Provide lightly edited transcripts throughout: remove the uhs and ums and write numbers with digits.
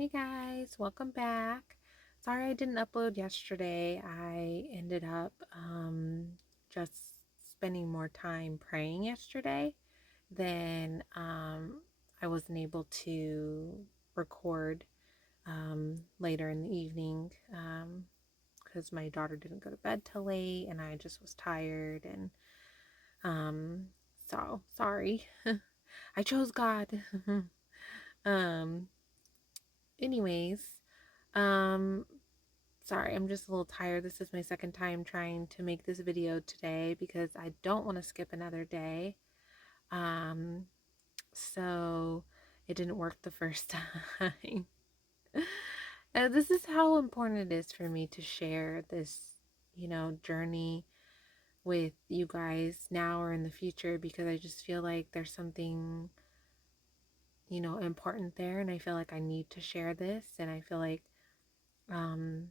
Hey guys, welcome back. Sorry I didn't upload yesterday. I ended up just spending more time praying yesterday than I wasn't able to record later in the evening because my daughter didn't go to bed till late and I just was tired and um, so sorry. I chose God. um, anyways. Um, Sorry, I'm just a little tired. This is my second time trying to make this video today because I don't want to skip another day. Um, so it didn't work the first time. This is how important it is for me to share this, journey with you guys now or in the future because I just feel like there's something, important there and I feel like I need to share this and I feel like um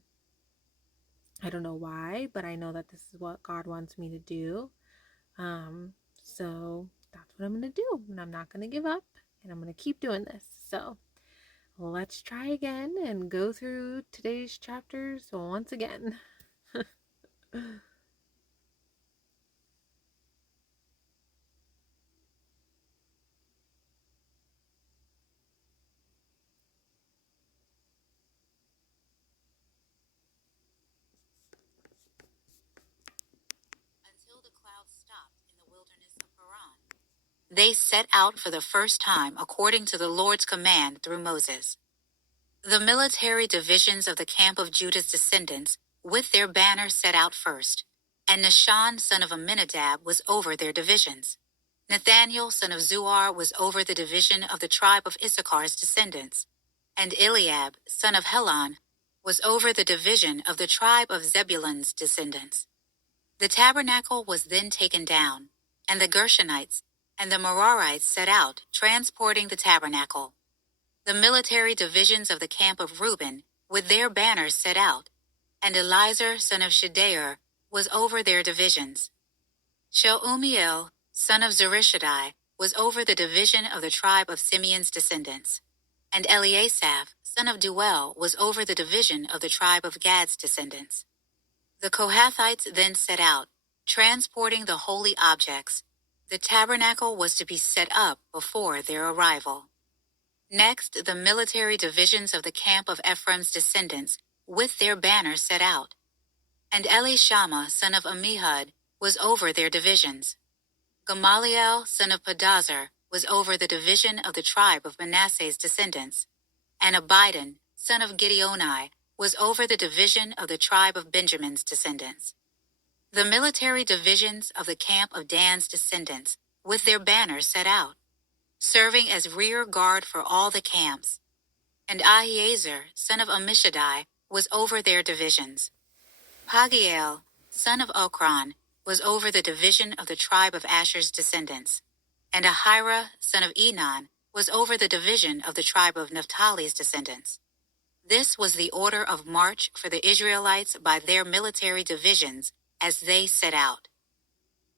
I don't know why, but I know that this is what God wants me to do. So that's what I'm going to do. And I'm not going to give up and I'm going to keep doing this. So let's try again and go through today's chapters once again. Until the clouds stopped in the wilderness of Paran. They set out for the first time according to the Lord's command through Moses. The military divisions of the camp of Judah's descendants, with their banners, set out first, and Nahshon son of Amminadab was over their divisions. Nathaniel son of Zuar was over the division of the tribe of Issachar's descendants, and Eliab son of Helon was over the division of the tribe of Zebulun's descendants. The tabernacle was then taken down, and the Gershonites and the Merarites set out, transporting the tabernacle. The military divisions of the camp of Reuben, with their banners, set out, and Elizur son of Shedeur was over their divisions. Shelumiel son of Zurishaddai was over the division of the tribe of Simeon's descendants, and Eliasaph son of Duel was over the division of the tribe of Gad's descendants. The Kohathites then set out, transporting the holy objects. The tabernacle was to be set up before their arrival. Next, the military divisions of the camp of Ephraim's descendants, with their banners, set out, and Elishama son of Ammihud was over their divisions. Gamaliel son of Pedazur was over the division of the tribe of Manasseh's descendants, and Abidan son of Gideoni was over the division of the tribe of Benjamin's descendants. The military divisions of the camp of Dan's descendants, with their banners, set out, serving as rear guard for all the camps, and Ahiezer son of Ammishaddai was over their divisions. Pagiel son of Okran was over the division of the tribe of Asher's descendants, and Ahira son of Enan was over the division of the tribe of Naphtali's descendants. This was the order of march for the Israelites by their military divisions as they set out.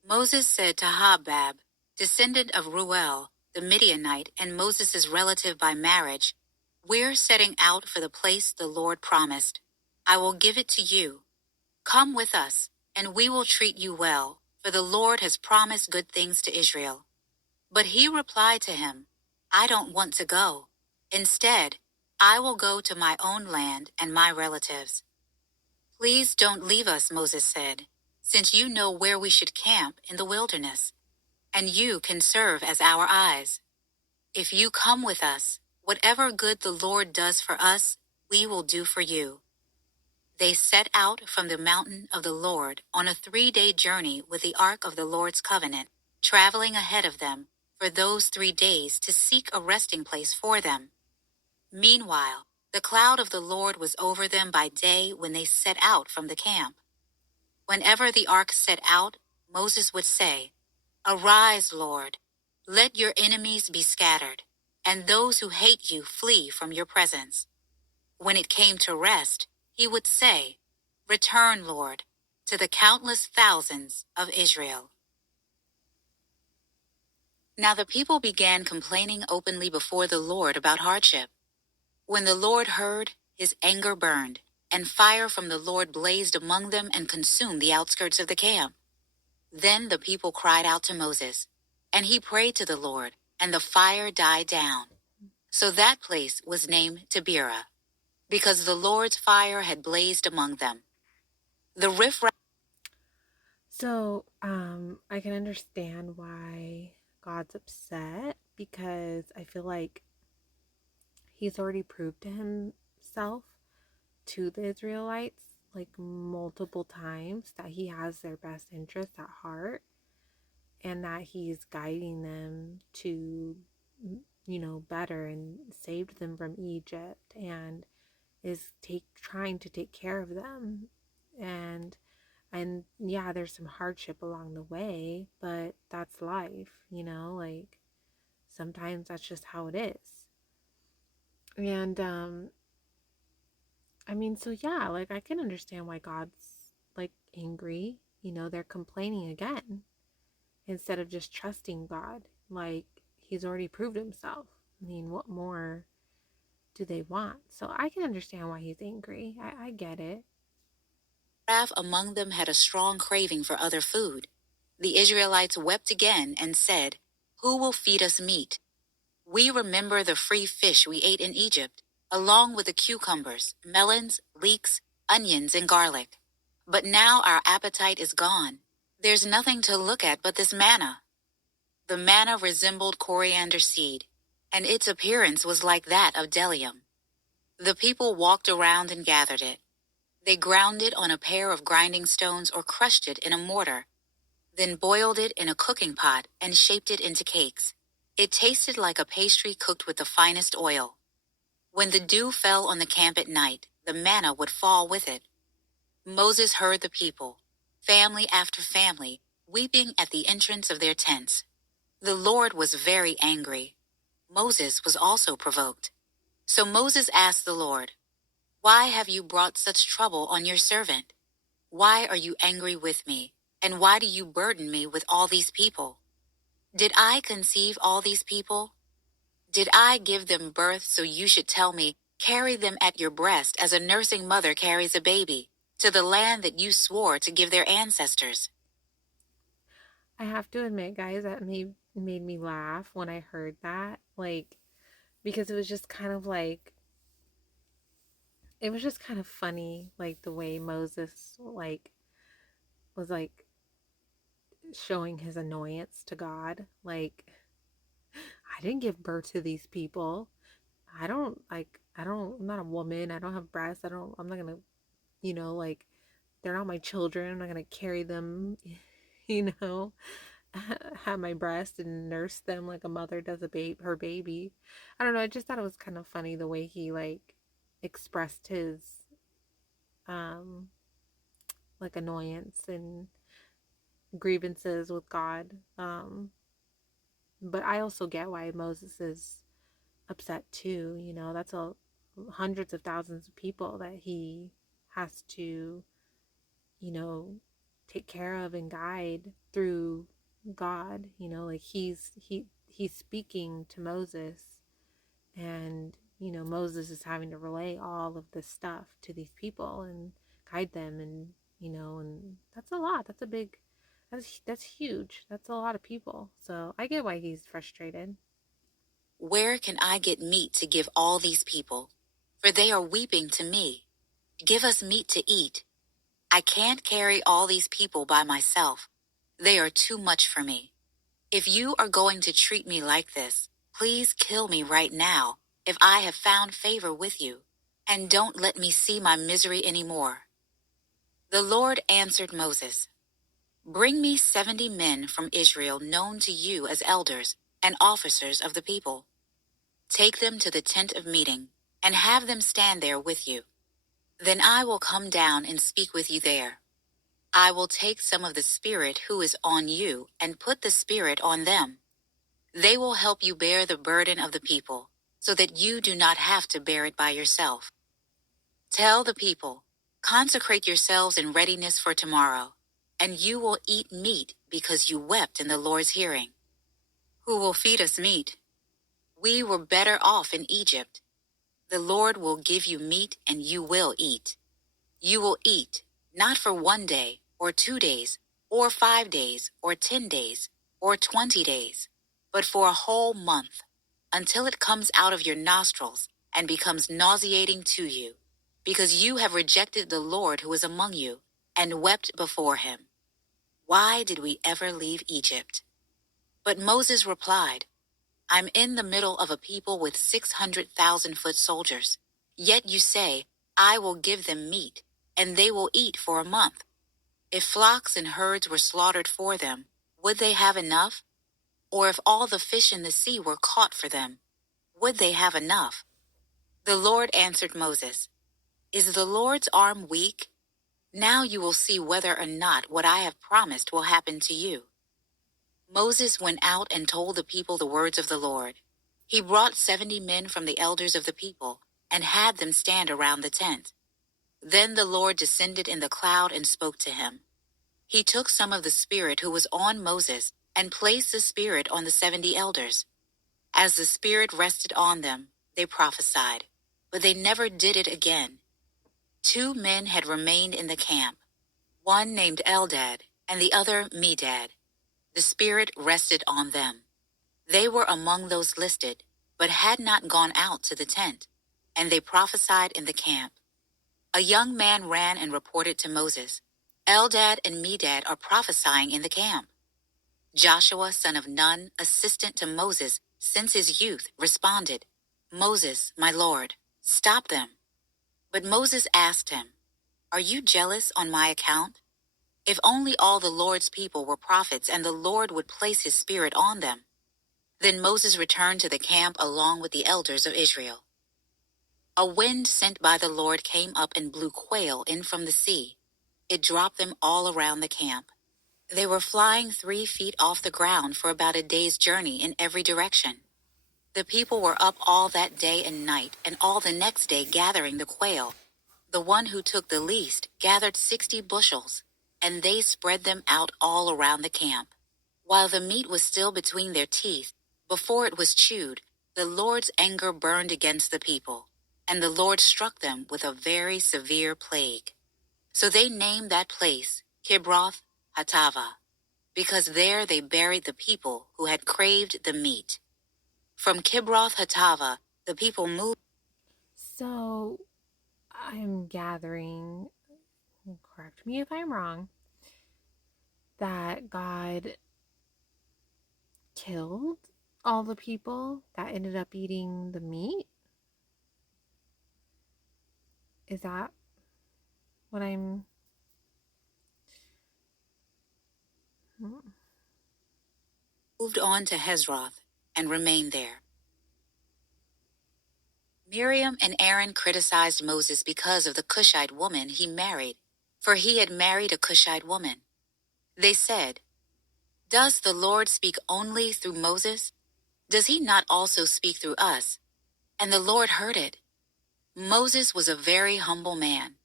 Moses said to Hobab, descendant of Ruel, the Midianite and Moses' relative by marriage, "We're setting out for the place the Lord promised. I will give it to you. Come with us, and we will treat you well, for the Lord has promised good things to Israel." But he replied to him, "I don't want to go. Instead, I will go to my own land and my relatives." "Please don't leave us," Moses said, "since you know where we should camp in the wilderness, and you can serve as our eyes. If you come with us, whatever good the Lord does for us, we will do for you." They set out from the mountain of the Lord on a 3-day journey with the ark of the Lord's covenant, traveling ahead of them for those 3 days to seek a resting place for them. Meanwhile, the cloud of the Lord was over them by day when they set out from the camp. Whenever the ark set out, Moses would say, "Arise, Lord, let your enemies be scattered, and those who hate you flee from your presence." When it came to rest, he would say, "Return, Lord, to the countless thousands of Israel." Now the people began complaining openly before the Lord about hardship. When the Lord heard, his anger burned, and fire from the Lord blazed among them and consumed the outskirts of the camp. Then the people cried out to Moses, and he prayed to the Lord, and the fire died down. So that place was named Taberah, because the Lord's fire had blazed among them. The riffraff. So, I can understand why God's upset because I feel like he's already proved to himself to the Israelites like multiple times that he has their best interests at heart and that he's guiding them to, better and saved them from Egypt and is trying to take care of them. And yeah, there's some hardship along the way, but that's life, like sometimes that's just how it is. And I mean, so yeah, like I can understand why God's like angry. They're complaining again instead of just trusting God. Like he's already proved himself. I mean, what more do they want? So I can understand why he's angry. I get it. Among them had a strong craving for other food. The Israelites wept again and said, "Who will feed us meat? We remember the free fish we ate in Egypt, along with the cucumbers, melons, leeks, onions, and garlic. But now our appetite is gone. There's nothing to look at but this manna." The manna resembled coriander seed, and its appearance was like that of bdellium. The people walked around and gathered it. They ground it on a pair of grinding stones or crushed it in a mortar, then boiled it in a cooking pot and shaped it into cakes. It tasted like a pastry cooked with the finest oil. When the dew fell on the camp at night, the manna would fall with it. Moses heard the people, family after family, weeping at the entrance of their tents. The Lord was very angry. Moses was also provoked. So Moses asked the Lord, "Why have you brought such trouble on your servant? Why are you angry with me? And why do you burden me with all these people? Did I conceive all these people? Did I give them birth so you should tell me, 'Carry them at your breast as a nursing mother carries a baby, to the land that you swore to give their ancestors?'" I have to admit, guys, that made me laugh when I heard that. Like, because it was just kind of like it was just kind of funny, like the way Moses like was like showing his annoyance to God. Like, I didn't give birth to these people. I'm not a woman. I don't have breasts. I'm not gonna, like, they're not my children. I'm not gonna carry them, you know, have my breast and nurse them like a mother does her baby. I don't know. I just thought it was kind of funny the way he like expressed his um like annoyance and grievances with God. But I also get why Moses is upset too. That's a hundreds of thousands of people that he has to, you know, take care of and guide through God. Like he's speaking to Moses, and Moses is having to relay all of this stuff to these people and guide them, and and that's a lot. That's a big. That's huge. That's a lot of people. So I get why he's frustrated. "Where can I get meat to give all these people? For they are weeping to me. Give us meat to eat. I can't carry all these people by myself. They are too much for me. If you are going to treat me like this, please kill me right now, if I have found favor with you, and don't let me see my misery anymore." The Lord answered Moses, "Bring me 70 men from Israel known to you as elders and officers of the people. Take them to the tent of meeting, and have them stand there with you. Then I will come down and speak with you there. I will take some of the Spirit who is on you and put the Spirit on them. They will help you bear the burden of the people, so that you do not have to bear it by yourself. Tell the people, 'Consecrate yourselves in readiness for tomorrow, and you will eat meat because you wept in the Lord's hearing.' Who will feed us meat? We were better off in Egypt. The Lord will give you meat and you will eat. You will eat, not for 1 day, or 2 days, or 5 days, or 10 days, or 20 days, but for a whole month, until it comes out of your nostrils and becomes nauseating to you, because you have rejected the Lord who is among you, and wept before him. Why did we ever leave Egypt? But Moses replied, I'm in the middle of a people with 600,000 foot soldiers. Yet you say, I will give them meat, and they will eat for a month. If flocks and herds were slaughtered for them, would they have enough? Or if all the fish in the sea were caught for them, would they have enough? The Lord answered Moses, Is the Lord's arm weak? Now you will see whether or not what I have promised will happen to you. Moses went out and told the people the words of the Lord. He brought 70 men from the elders of the people and had them stand around the tent. Then the Lord descended in the cloud and spoke to him. He took some of the Spirit who was on Moses and placed the Spirit on the 70 elders. As the Spirit rested on them, they prophesied, but they never did it again. 2 men had remained in the camp, one named Eldad and the other Medad. The Spirit rested on them. They were among those listed, but had not gone out to the tent, and they prophesied in the camp. A young man ran and reported to Moses, Eldad and Medad are prophesying in the camp. Joshua, son of Nun, assistant to Moses since his youth, responded, Moses, my Lord, stop them. But Moses asked him, Are you jealous on my account? If only all the Lord's people were prophets and the Lord would place his Spirit on them. Then Moses returned to the camp along with the elders of Israel. A wind sent by the Lord came up and blew quail in from the sea. It dropped them all around the camp. They were flying 3 feet off the ground for about a day's journey in every direction. The people were up all that day and night and all the next day gathering the quail. The one who took the least gathered 60 bushels, and they spread them out all around the camp. While the meat was still between their teeth, before it was chewed, the Lord's anger burned against the people, and the Lord struck them with a very severe plague. So they named that place Kibroth Hattava, because there they buried the people who had craved the meat. From Kibroth Hattava, the people moved. So I'm gathering, correct me if I'm wrong, that God killed all the people that ended up eating the meat? Is that what I'm... moved on to Hezroth and remained there. Miriam and Aaron criticized Moses because of the Cushite woman he married, for he had married a Cushite woman. They said, Does the Lord speak only through Moses? Does he not also speak through us? And the Lord heard it. Moses was a very humble man,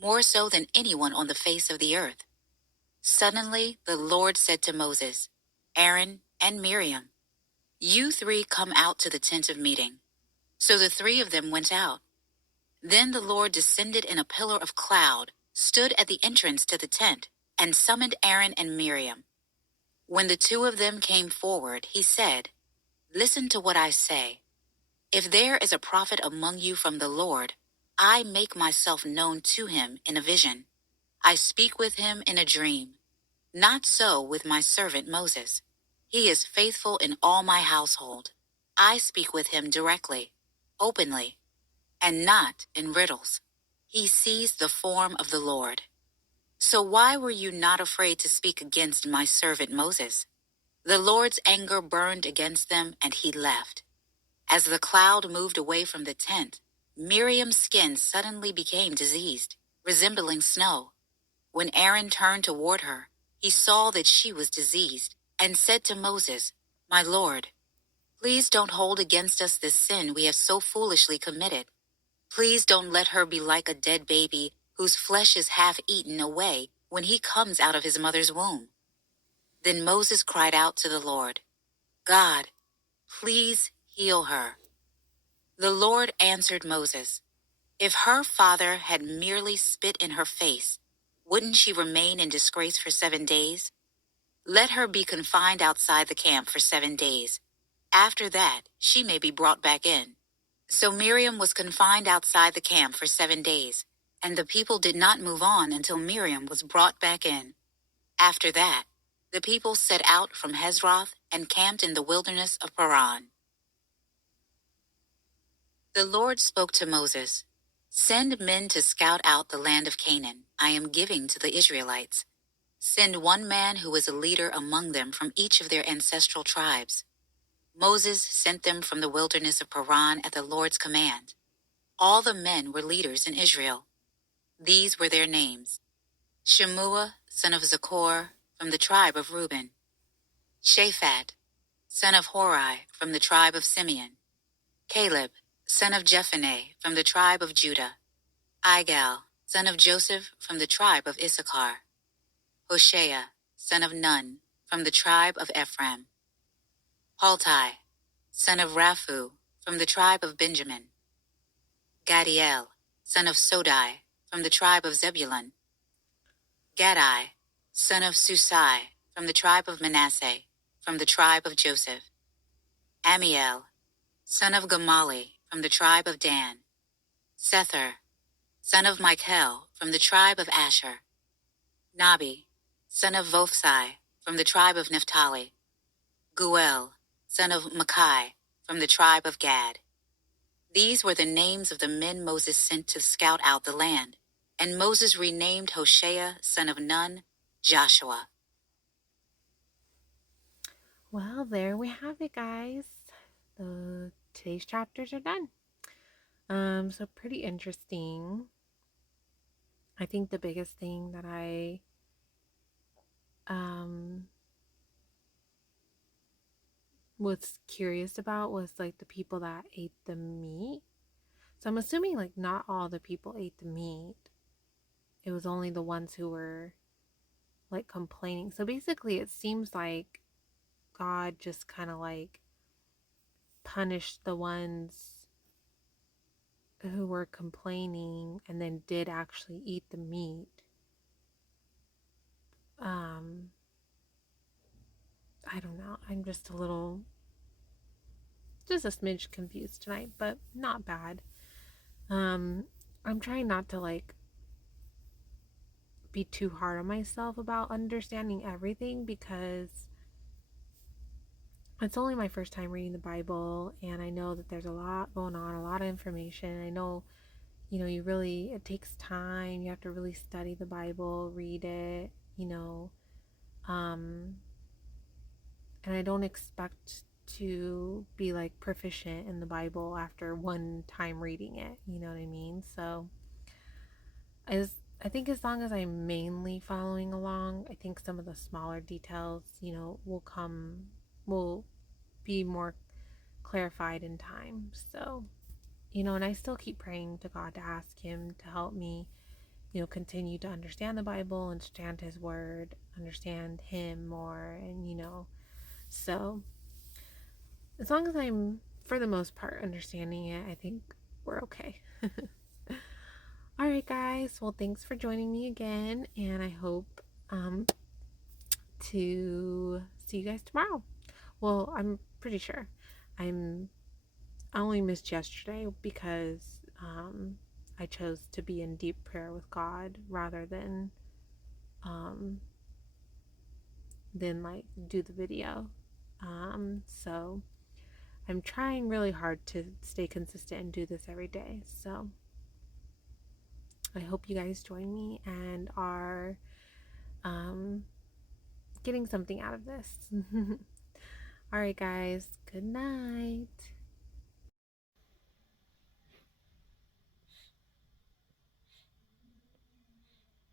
more so than anyone on the face of the earth. Suddenly the Lord said to Moses, Aaron, and Miriam, You 3 come out to the tent of meeting. So the 3 of them went out. Then the Lord descended in a pillar of cloud, stood at the entrance to the tent, and summoned Aaron and Miriam. When the 2 of them came forward, he said, Listen to what I say. If there is a prophet among you from the Lord, I make myself known to him in a vision. I speak with him in a dream. Not so with my servant Moses. He is faithful in all my household. I speak with him directly, openly, and not in riddles. He sees the form of the Lord. So why were you not afraid to speak against my servant Moses? The Lord's anger burned against them, and he left. As the cloud moved away from the tent, Miriam's skin suddenly became diseased, resembling snow. When Aaron turned toward her, he saw that she was diseased, and said to Moses, My Lord, please don't hold against us this sin we have so foolishly committed. Please don't let her be like a dead baby whose flesh is half eaten away when he comes out of his mother's womb. Then Moses cried out to the Lord, God, please heal her. The Lord answered Moses, "If her father had merely spit in her face, wouldn't she remain in disgrace for 7 days? Let her be confined outside the camp for 7 days. After that, she may be brought back in." So Miriam was confined outside the camp for 7 days, and the people did not move on until Miriam was brought back in. After that, the people set out from Hezroth and camped in the wilderness of Paran. The Lord spoke to Moses, "Send men to scout out the land of Canaan I am giving to the Israelites. Send one man who is a leader among them from each of their ancestral tribes." Moses sent them from the wilderness of Paran at the Lord's command. All the men were leaders in Israel. These were their names: Shemua, son of Zaccur, from the tribe of Reuben; Shaphat, son of Hori, from the tribe of Simeon; Caleb, son of Jephunneh, from the tribe of Judah; Igal, son of Joseph, from the tribe of Issachar; Hoshea, son of Nun, from the tribe of Ephraim; Paltai, son of Raphu, from the tribe of Benjamin; Gadiel, son of Sodai, from the tribe of Zebulun; Gadai, son of Susai, from the tribe of Manasseh, from the tribe of Joseph; Amiel, son of Gamali, from the tribe of Dan; Sethur, son of Michael, from the tribe of Asher; Nabi, son of Vophsi, from the tribe of Naphtali; Guel, son of Makai, from the tribe of Gad. These were the names of the men Moses sent to scout out the land, and Moses renamed Hoshea, son of Nun, Joshua. Well, there we have it, guys. Today's chapters are done. So pretty interesting. I think the biggest thing that I was curious about was like the people that ate the meat. So I'm assuming like not all the people ate the meat. It was only the ones who were like complaining. So basically it seems like God just kind of like punished the ones who were complaining and then did actually eat the meat. I don't know. I'm just a smidge confused tonight, but not bad. I'm trying not to like be too hard on myself about understanding everything because it's only my first time reading the Bible, and I know that there's a lot going on, a lot of information. I know, it takes time. You have to really study the Bible, read it, and I don't expect to be like proficient in the Bible after one time reading it. You know what I mean? So I think as long as I'm mainly following along, I think some of the smaller details, will be more clarified in time. So, and I still keep praying to God to ask Him to help me, continue to understand the Bible, understand His Word, understand Him more, and, so as long as I'm, for the most part, understanding it, I think we're okay. All right, guys. Well, thanks for joining me again, and I hope to see you guys tomorrow. Well, I'm pretty sure. I only missed yesterday because I chose to be in deep prayer with God rather than like do the video. So I'm trying really hard to stay consistent and do this every day. So I hope you guys join me and are getting something out of this. All right, guys. Good night.